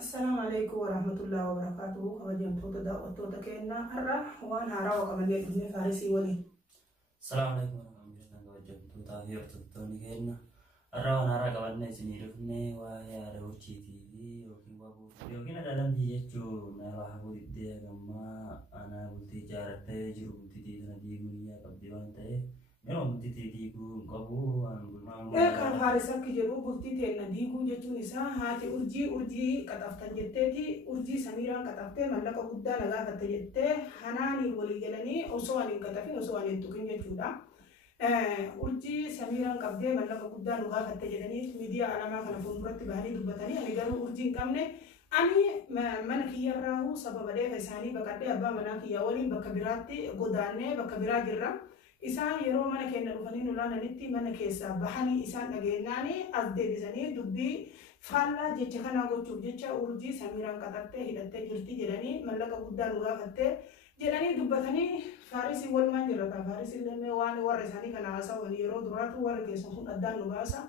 السلام عليكم ورحمة الله وبركاته. أوجه توتا دا وتوتا كأننا أرى وأنا أرى وكمان يبني فارسي ولي. السلام عليكم ورحمة الله وبركاته. توتا هي توتا كأننا أرى وأنا أرى كمان سنيرفني ويا روتشيتي يوكين بابو يوكين أدلم ديجو نرى حبود الدنيا كما أنا بولتي جارت جرو بولتي تيجنا ديجوني كبديوان تاي يوم بولتي تيجو كابو أنا بولنا كان فارسك جرو بولتي تيجنا ديجو جتو نساء هاتي أرجي كتفتن جتتي أرجي سميران كتفتة ملك بودا لغا كتجتة حناني ولي جلني أسواني كتفين أسواني تكين جتودا أرجي سميران كبدي ملك بودا لغا كتجلني ميديا على ما كان فندرت بهني دبتني أنا جرو أرجي كمنه أني من كي يراهو سبب ده فساني بكتة أبا منا كي يولين بكبراتي قدانة بكبرات جرا إسان يرو من كنا رفنين ولا ننتي من كيسا بحني إسان نجيناني أزدي بزني دبي فالا جتشكنا قطب جتشا أورجي سميران كتبته هدته جرتي جراني ملك بودا لغا كتة جراني دبتني فارسي والمان جرتا فارسي اللي واني ورساني كنا عسا ونيرو دراتو ورقيسون أدان لغاسا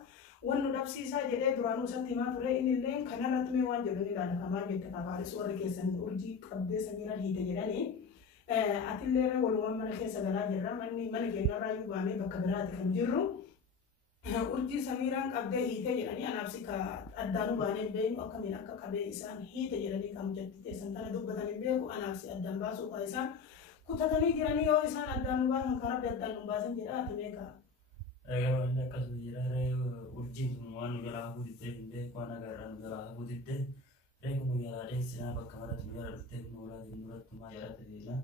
وانو دبسيسا جده درانو ستما ترى إن اللين كنا رتمي وان جبني لانا كمان جتا فارس ورقيسن أورجي قبضي سميران هيدا جراني أتلرا ولوان من خيسا غلا جرا من كنا رايو بامي بكبرات كم جرو أرجي سميران قبضه هيته جراني أنا أبسي كأدانو باني بين وكمين أكا كبه إسان هيته جراني كم جدت سنتنا دوبتاني بيو أنا أبسي أدان باسو كإسان كتاتني جراني يو إسان أدانو باسن كرب أدانو باسن جرا أتميكا أيوة أنا كذا جرا رأيو أرجي موانو جرا هو ديته بيه وانا جرا جرا هو ديته رأيو مجرا رأي سنا بكمرة مجرا ديته مولا دينورة ما جرا تدينا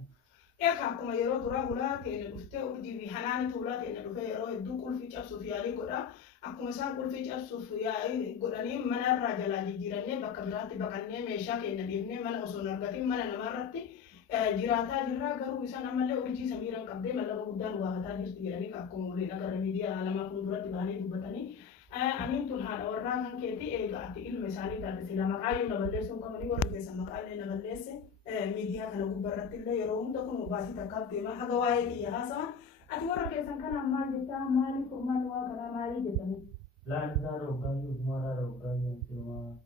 كم يرو درا ولا تين دفته أرجي في حنان تولا تين دفته يرو يدو كل في جاب سوفيالي قدا أكو مسا كل في جاب سوفيالي قداني من الرجال جيراني بكبرات بكني مشا كأن ديفني من أصول نرجتي من نمارتي جيراتا جرا غرو إنسان أمله أرجي سميران كبده ملا بودان وهاتا جرت جيراني كأكو مولينا كرميديا على ما كندورة تباني دبتني أمين تلها أورا كان كتي إيجاتي المسالي تاد سلام عايو نبلسون كماني ورجع سمكالي نبلس ميديا كانوا كبرت الله يروم تكون مباسي تكاب دما حاجة وايد يا هسا أتي ورجع سمكان أمال جتا مالي كمان وكنا مالي جتني لا نتارو كايو مرا رو كايو كما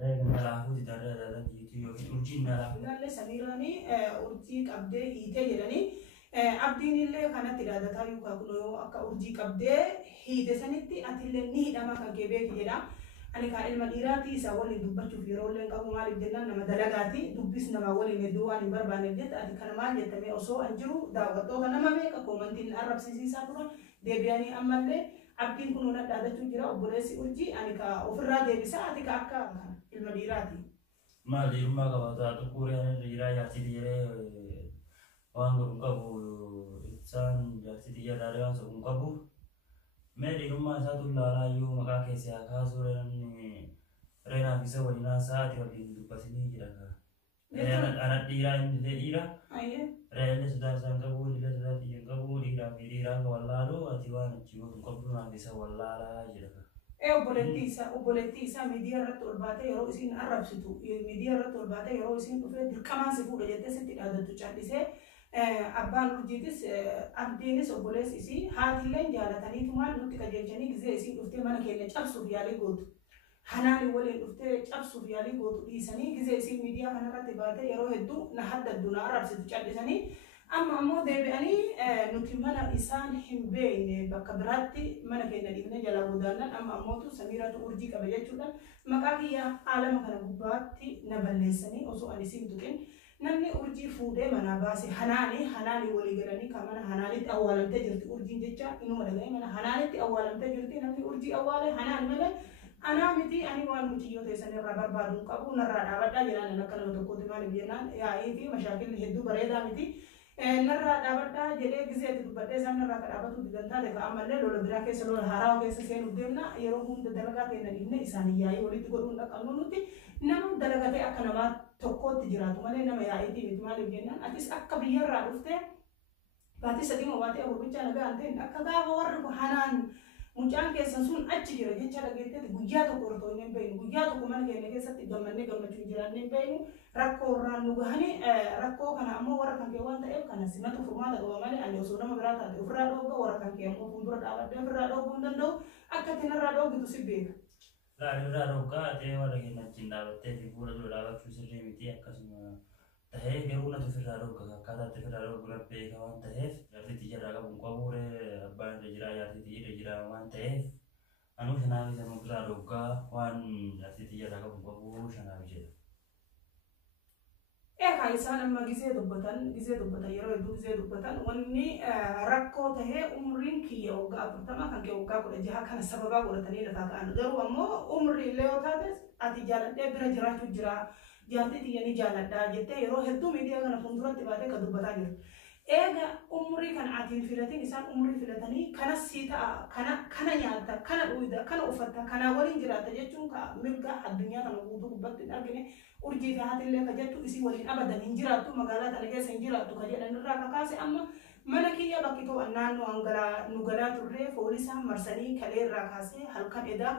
رأي كنا لاهو دي دارا دارا ديتيو أرجين نلا قال سميراني أرجي كبده هيته جراني أبدين اللي كانت ترى تاريخ كأكلو أكا أرجي كبده هيته سنتي أتيلله نهي دما كجيبه كجرا أنا كائل مديراتي سوالي دبّت في رولين كابو مالي جنّا نما دلقاتي دبّيس نما ولي ندواني بربان الجد أتي كان مال جتمي أصو أنجرو دعوتو كنا ما ميك كومنتين العرب سيسي سافرون دبياني أمّل أبدين كنونا دادا تجرا وبرسي أرجي أنا كأوفرا دبيسا أتي كأكا المديراتي ما دي rumah kawata tu Korea ni dira ya sidi jere orang berungkabu insan ya sidi ya dari orang berungkabu मैं दिरुमा सातु लालायु मका कैसे आकाशों रहने रहना bisa walina saat walin du pasini jiraga anak dira ini dira रहने sudah sangkabu dira sudah tiang kabu dira kawalaru atiwan jiwa kabu na bisa walala jiraga obolettisa media ratto albate yero isin arab situ media ratto albate yero isin ufe dirkaman sifu dajete senti adatu chatise abbaan urjiitis abdiinis obboleessi isii haatiilleen jaalataniitumaan nutti qajeelchanii gizee isiin dhuftee mana keenya cabsuuf yaalii gootu hanaani waliin dhuftee cabsuuf yaalii gootu dhiisanii gizee isiin miidiyaa kanarratti baatee yeroo hedduu na haddaddu na arrabsitu callisanii amma ammoo deebi'anii nuti mana isaan hin beekne bakka biraatti mana keenya dhiifnee jalaa godaannan amma ammootu samiiratu urjii qaba jechuudhaan maqaa kiyya aalama kana gubbaatti na balleessanii osoo ani siin tuqin namni urjii fuudhee manaa baase hanaani walii galanii kan mana hanaanitti awwaalamtee jirti urjiin jecha inuma dhaga'ee mana hanaanitti awwaalamtee jirti namni urjii awwaale hanaan malee anaa miti ani waan muciyyoo teessan irraa barbaaduun qabu narraa dhaabadhaa jedhaan akka nama tokkotti maaliif jennaan yaa'ii fi mashaakilli hedduu bareedaa miti narraa dhaabadhaa jedhee gizeetti dubbadhee isaan narraa kadhaabatu didantaa ta'e ammallee lola biraa keessa lola haarawaa keessa seenuuf deemna yeroo hunda dalagaa ta'e dhiifne isaan yaa'ii walitti godhuun dhaqannu nuti nama dalagatee akka namaa tokkotti jiraatu malee nama yaa'iitii miti maaliif jennaan atis akka biyyarraa dhuftee baatii sadii moobaatee aburbichaa nagaa ta'een akka gaafa warri hanaan mucaan keessan sun achi jira jecha dhageetteeti guyyaa tokko ortoo hin beeknu guyyaa tokko mana keenya keessatti gammannee gammachuun jiraannee hin beeknu rakkoo irraan nu gahanii rakkoo kana ammoo warra kan kee waan ta'eef kana simatu furmaata qaba malee ani osoo nama biraa taate ofirraa dhoogga warra kan kee ammoo fuuldura dhaabadhee ofirraa dhooguu hin danda'u akka itti narraa dhooggitu si beeka. لا الرا روكا تي ولا كنا جندا بتي في بولا دولا بتشو سري ميتي أكاسما تهيه جرونا تفرا روكا كذا تفرا روكا بيكا وان تهيه يارتي تيجي راكا بونكابورة أبان رجلا يارتي تيجي رجلا وان تهيه أنو شنابي سمو فرا روكا وان يارتي تيجي راكا بونكابورة شنابي جدا isaan amma gisee dubbatan yeroo hedduu gisee dubbatan wanni rakkoo tahee umriin kiyya waggaa 40 kan kee waggaa 16 kana sababaa godhatanii lafaa ka'an garuu ammoo umrii illee yoo taates ati jaaladhee bira jiraachuu jira jaalti tiyyanii jaaladhaa jettee yeroo hedduu miidiyaa kana fuulduratti baatee kan dubbataa jirtu. Eega umrii kan atiin filatiin isaan umrii filatanii kana sii ta'a kana nyaata kana dhuida kana uffatta kana waliin jiraata jechuun ka mirga addunyaa kana guutuu gubbatti hin argine urjii taatillee ka jettu isii waliin abadan hin jiraattu magaalaa tana keessa hin jiraattu ka jedhan irraa kakaase amma mana kiyya bakki ta'u naannoo nu galaa turree poolisaan marsanii kalee irraa kaasee halkan edaa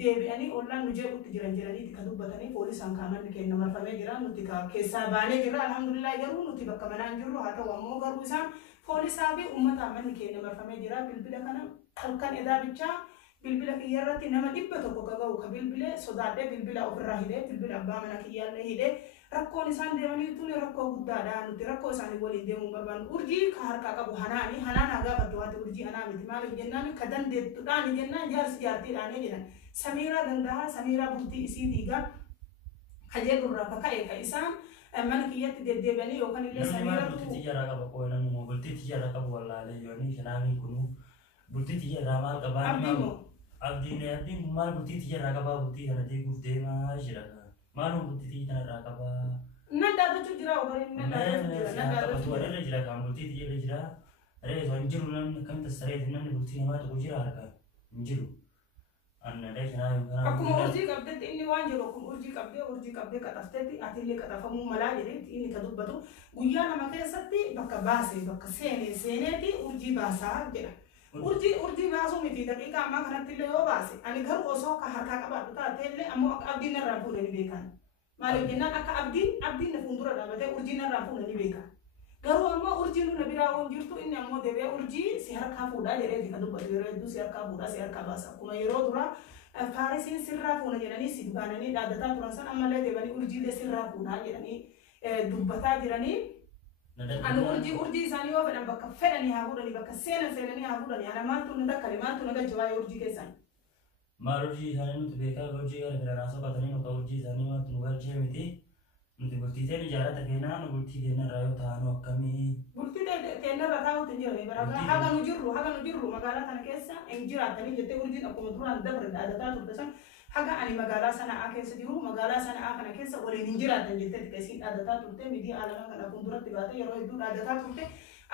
deebi'anii ollaan nu jeequtti jiraniiti ka dubbatanii poolisaan kaamanni kenna marfamee jira nuti ka keessaa baanee jira alhamdulillah garuu nuti bakka manaan jirru haa ta'u ammoo garuu isaan poolisaa fi uummata manni kenna marfamee jira bilbila kana halkan edaa bichaa bilbila kiyya irratti nama 100 ka ga'u ka bilbilee sodaadhee bilbila ofirraa hidhee bilbila abbaa mana kiyyaallee hidhee rakkoon isaan deemanii tuni rakkoo guddaadha nuti rakkoo isaanii waliin deemuu barbaannu urjii ka harkaa qabu hanaan haa gaafadhu waati urjii hanaa miti maaliif jennaan ka dandeettuudhaan jennaan jaarsi jaartiidhaan jedhan samiiraa danda'a samiiraa bultii isii dhiigaa ka jedhurraa ka ka'e ka isaan mana kiyyatti deddeebi'anii yookaan illee samiiratu bultii tiyyaraa qaba qoonan immoo bultii tiyyaraa qabu wallaalee yoonni shanaamiin kunu bultii tiyyaraa maal qabaa abdiin maal bultii tiyyaraa qabaa bultii kana deeguuf deemaa jira maalum bultii tiyyaraa qabaa nan daadachuu jira waliin nan daadachuu jira kan bultii tiyyaraa jira reeso hin jiru namni kan tasareeti namni bultii namaa tokko jira harka hin jiru anna dai kana akkuma urjii qabdetti inni waan jiru akkuma urjii qabdee qaxaftetti atillee qaxafamuu malaa jedhetti inni ka dubbatu guyyaa nama keessatti bakka baasee bakka seeneeti urjii baasaa jedha. Urjii baasuu miti daqiiqaa ammaa kanatti illee yoo baase ani garuu osoo ka harkaa qabaadhu taatellee ammoo akka abdiin narraa fuudhanii beekan maaliif jennaan akka abdiin na fuuldura dhaabatee urjii narraa fuudhanii beekan garuu ammoo urjiin nu biraa waan jirtu inni ammoo deebi'ee urjii si harkaa fuudhaa jedhee ka dubbatu yeroo hedduu si harkaa fuudhaa si harkaa baasa akkuma yeroo dura faarisiin sirraa fuuna jedhanii si baananii dhaaddataa turan san ammallee deebanii urjiillee sirraa fuudhaa jedhanii dubbataa jiranii. Anu urjii isaanii yoo fedhan bakka fedhanii haa fuudhanii bakka seenanii haa fuudhanii ana maaltu nu dakkale maaltu na galche waa'ee urjii keessan. Maal urjii isaanii nuti beekaa urjii gara fedhanaa sobatanii nuti urjii isaanii maaltu nu galchee miti nuti bultii teen ijaarata keenyaa nu bultii keenyarraa yoo taanu akkamii. Bultii keenyarraa taa'uutti hin jirre bara haga nu jirru magaalaa kana keessa hin jiraatanii jettee urjiin akkuma duraan dabre dhaadataa turte san haga ani magaalaa sana'aa keessa jiru magaalaa sana'aa kana keessa waliin hin jiraatan jettee xiqqeessiin dhaadataa turte miidiyaa alamaa kana fuulduratti baatee yeroo hedduu dhaadataa turte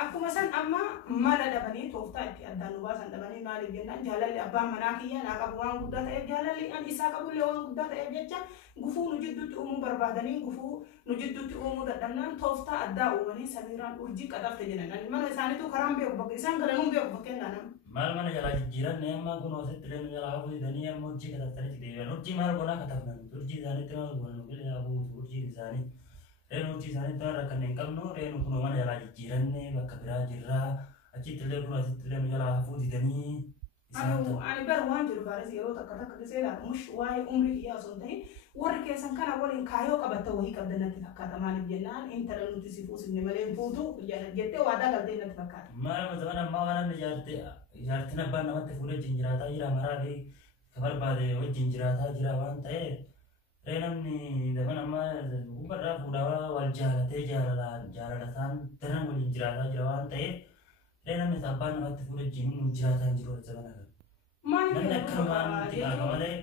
akkuma san amma mala dhabanii tooftaa itti addaan nu baasan dhabanii maaliif jennaan jaalalli abbaan manaa kiyya naa qabu waan guddaa ta'eef jaalalli an isaa qabullee waan guddaa ta'eef jecha gufuu nu jidduutti uumuu barbaadanii gufuu nu jidduutti uumuu dadhabnaan tooftaa addaa uumanii samiiraan urjii qaxafte jedhan mana isaaniitu karaan beeku bakka isaan galanuun beeku fakkeenyaa nama. Maal mana jalaa jijjiiran amma kun asitti illee jalaa hafuuti danii amma urjii kataftanitti deebi'an urjii maal bonaa katafnan urjii isaaniitti maal bonan bilee hafuuti urjii isaanii reenu urjii isaaniitti waan rakkanne hin qabnu reenu kun mana jalaa jijjiiranne bakka biraa jirraa achitti illee kun asitti illee jalaa hafuuti danii. Ani bar waan jiru baares yeroo takka gisee laata mush waa'ee umrii kiyyaa osoo hin ta'in warri keessan kana waliin kaayoo qabatta wahii qabda natti fakkaata maaliif jennaan intala nuti si fuusifne malee fuutu jettee waadaa galtee natti fakkaata. Maal zaman ammaa waan ijaartiin abbaan namatti fuudhee wajjin jiraataa jira maraa fi ka barbaade wajjin jiraataa jira waan ta'eef ree namni zaman ammaa gubbarraa fuudhaa wal jaalatee jaalalataan daran waliin jiraataa jira waan ta'eef ree namni abbaan namatti fuudhee wajjin nu jiraataa jiru zaman kana. Namni akkanumaan nuti qaama malee.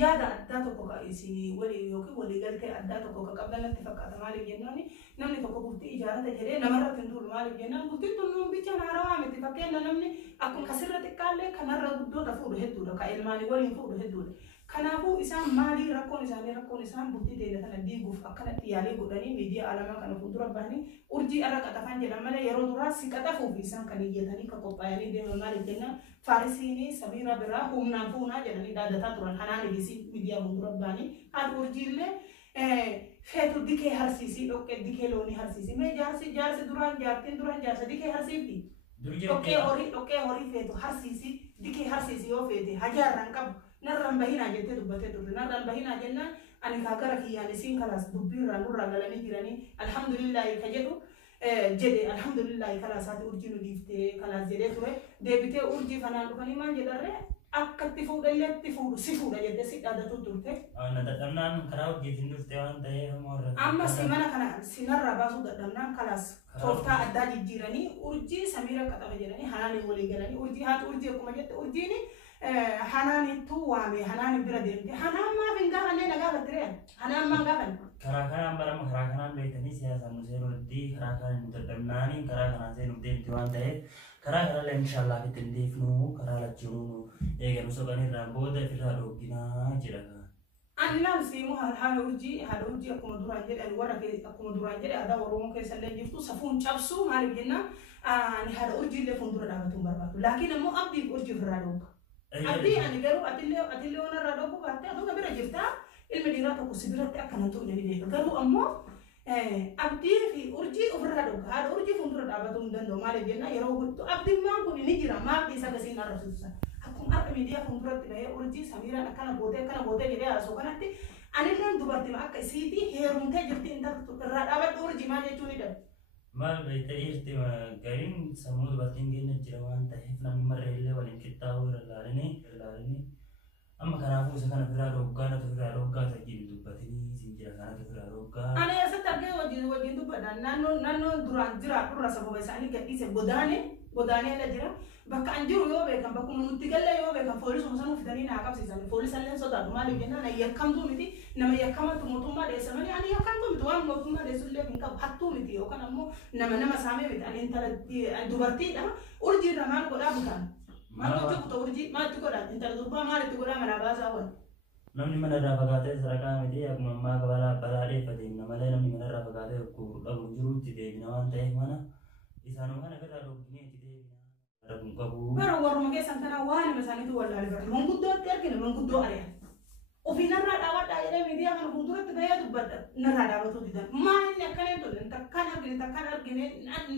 Yaada addaa tokko ka isin walii yookiin walii galtee addaa tokko ka qabdan natti fakkaata maaliif jennaan namni tokko bultii ijaarata jedhee namarratti hin turu maaliif jennaan bultiin tun nuun bicha haarawaa miti fakkeenya namni akkuma kasirra xiqqaallee kanarra guddoota fuudhu hedduudha ka ilmaanii waliin fuudhu hedduudha. Kanaafuu isaan maalii rakkoon isaan bultii teenya kana diiguuf akkanatti yaalii godhanii miidiyaa alamaa kana fuuldura bahanii urjii irra qaxafan jedhan malee yeroo duraa si qaxafuuf isaan kan iyyatanii kan qophaa'anii deeman maaliif jennaan faarisiinii samiira biraa humnaan fuunaa jedhanii dhaadataa turan kanaan ibisi miidiyaa fuuldura bahanii haadha urjiillee feetu dikee harsiisii dhoqqee dikee loonii harsiisii mee jaarsi duraan jaarsa dikee harsiifti dhoqqee horii feetu harsiisii dikee harsiisii yoo feete hajaarraan qabu نرم بهنا جت دبته تقول نرم بهنا جنا أنا كاكرك يعني سين خلاص دبير رانور رجلني جيراني الحمد لله كجدو جدي الحمد لله خلاص هذا أرجي نديفته خلاص جدي توه دبته أرجي فنان ما جداره أكتر تفوق اللي تفوق سفوق جدي سيد هذا تطورته أنا تدمنان كراو جيتين دفتوان تيه مور أما سيمانا كنا سينار رباسو تدمنان خلاص توفتا أدى جيراني أرجي سميرة كتاب جيراني هناني ولي جيراني أرجي هات أرجي أكو جت أرجيني هناني تو وامي هناني بردين هنان ما فينجا هني نجا بدري هنان ما جافن كراكان برام كراكان بيتني سياسة مسير ودي كراكان متدمناني كراكان زين ودي توان تيه كراكان إن شاء الله بتنديف نو كرالا جنو إيه كانوا سكاني رامبودا في الروكينا جيراني أنا لا سيمو هذا أرجي أكو مدرانجر الورا كي أكو مدرانجر هذا وروم كي سلّي جفتو سفون شابسو ما لقينا أنا هذا أرجي اللي فندور دعوتهم برباطو لكن مو أبدي أرجي في الرادوك أبدي أنا قالوا أتلي أنا الرادوك بعدين أدو كبيرة جفتا المدينة تكو سبيرة أكنا تو نبي قالوا أمو أبدي في أرجي في الرادوك هذا أرجي فندور دعوتهم دندو ما لقينا يروح أبدي ما كوني نجرا ما أبدي سكسينا رسوسا أكون أرى ميديا فندور تبعي أرجي سميرة أكنا بوده جري على سوكانتي أنا لين دبرتي معك سيدي هي رمتة جبتي أنت الرادوك أرجي ما جتوني ده ما بيتريستي ما قارين سمود باتنجين الجروان تحفنا من مرة اللي ولين كتاه ورلالني أما كان أبو سكان في الروكان في الروكان تجيب دبتني سنجرا كان في الروكان أنا يا ستة وجين دبنا نانو دران جرا كل رسم بس أنا كيس بداني لا جرا بك أنجرو يو بكم بكم نتقل يو بكم فوليس مثلاً في دنيا عقب سيزان فوليس اللي صدق ما لقينا أنا يكمل تومتي نما يكمل تومتوما ده سمعني أنا يكمل تومتوام تومتوما ده سلّي منك حتومتي أو كان أمو نما سامي بيت أنا أنت دبرتي ده أرجي رمان ولا بكان ما تقول تورجي ما تقول أنت دبر ما تقول أنا بس أول namni mana irraa fagaatee sadarkaa miti akkuma ammaa balaa dheeffateen malee namni mana irraa fagaatee dhabu jiruutti deebina waan ta'eef mana isaanuma kana irraa dhoofnee itti deebina dhabuun qabu. Bara warruma keessan kana waan isaaniitu wallaalee bara manguddootti argina manguddoo ari'a. Ofii narraa dhaabadhaa jedhee miidiyaa kana fuulduratti bahee dubbadha narraa dhaabatuu didan maalli akkaneen tole takkaan argine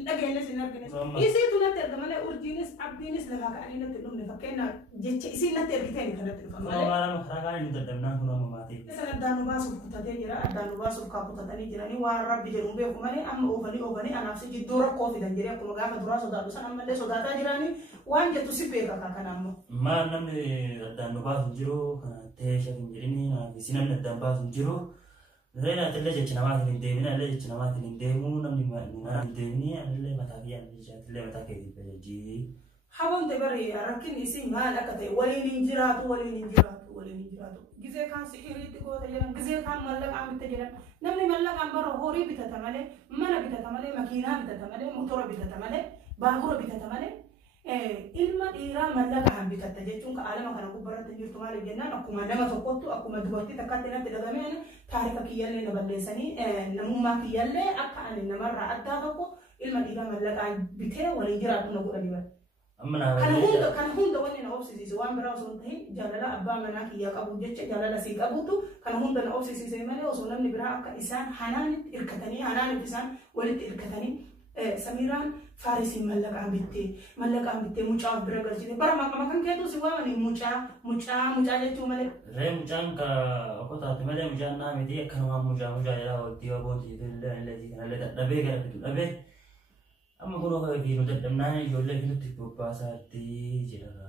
dhageenyas hin argine isiitu natti erga malee urjiinis abdiinis lafaa ka'anii natti dhumne fakkeenyaaf jecha isiin natti ergiteen kanatti dhufa malee. Waan karaa kaanii nu dadhabnaan kun amma maatii. Isan addaan nu baasuuf kutatee jira addaan nu baasuuf kaa kutatanii jiranii waan rabbi jedhu beeku malee amma oofanii anaaf si jidduu rakkoo fidan jedhee akkuma gaafa duraa sodaatu san ammallee sodaataa jiranii waan jettu si beeka kan ammoo. Maal namni addaan nu baasu jiru teesha hin jedhini si namni addaan baasu jiru reena atillee jecha namaatiin hin deemine allee jecha namaatiin hin deemu namni mana hin deemini allee mataa fi atillee mataa keetiin tajaajilee. Hawwante bari rakkin isin maal akka ta'e waliin hin jiraatu. Gizee kaan si'iriitti goota jedhan gizee kaan mallaqaan bitta jedhan namni mallaqaan bara horii bitata malee mana bitata malee makiinaa bitata malee motora bitata malee baabura bitata malee. Ilma dhiiraa mallaqaan bitatta jechuun alama kana gubbaratti jirtu maaliif jennaan akkuma nama tokkottu akkuma dubartii takkaatti natti dhagameen taarika kiyyallee na balleessanii namummaa kiyyallee akka ani namarraa addaa tokko ilma dhiiraa mallaqaan bitee walii jiraatu na godha diban. Kana hunda wanni na obsisiise waan biraa osoo hin ta'in jaalala abbaa manaa kiyyaa qabu jecha jaalala sii qabutu kana hunda na obsisiise malee osoo namni biraa akka isaan hanaanitti hirkatanii isaan walitti hirkatanii Samiraan Faarisiin mallaqaan bittee mucaa bira galchite bara maqama kan keetu si waamani mucaa jechuu malee. Ree mucaan ka okko taate malee mucaan naa miti akkanumaan mucaa jedhaa walitti wabooti illee dadhabee gara fidu dhabee amma kun ofa fi nu dadhabnaan ijoollee fidutti bobbaasaatti jedha.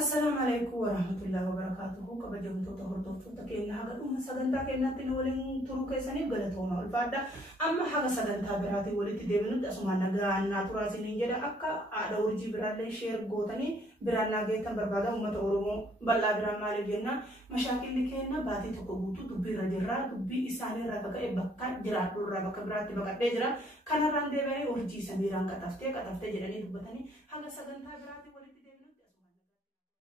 Assalamu alaikum warahmatullahi wabarakatuh. Kabajamtoota hordoftoota keenya haga dhuma sagantaa keenyaatti nu waliin turuu keessaniif galatooma ulfaadha. Amma haga sagantaa biraatiin walitti deebinutti asumaan nagaa turaa isiniin jedha akka haadha urjii biraallee sheer gootanii biraan naageettan barbaada uummata Oromoo bal'aa biraan maaliif jennaan mashaakilli keenya baatii tokko guutuu dubbiirra jirra dubbii isaaniirraa kaka'e bakka jiraadhurraa bakka biraatti baqadhee jira kanarraan deebi'anii urjii Samiiraan qataftee jedhanii dubbatanii haga sagantaa biraatiin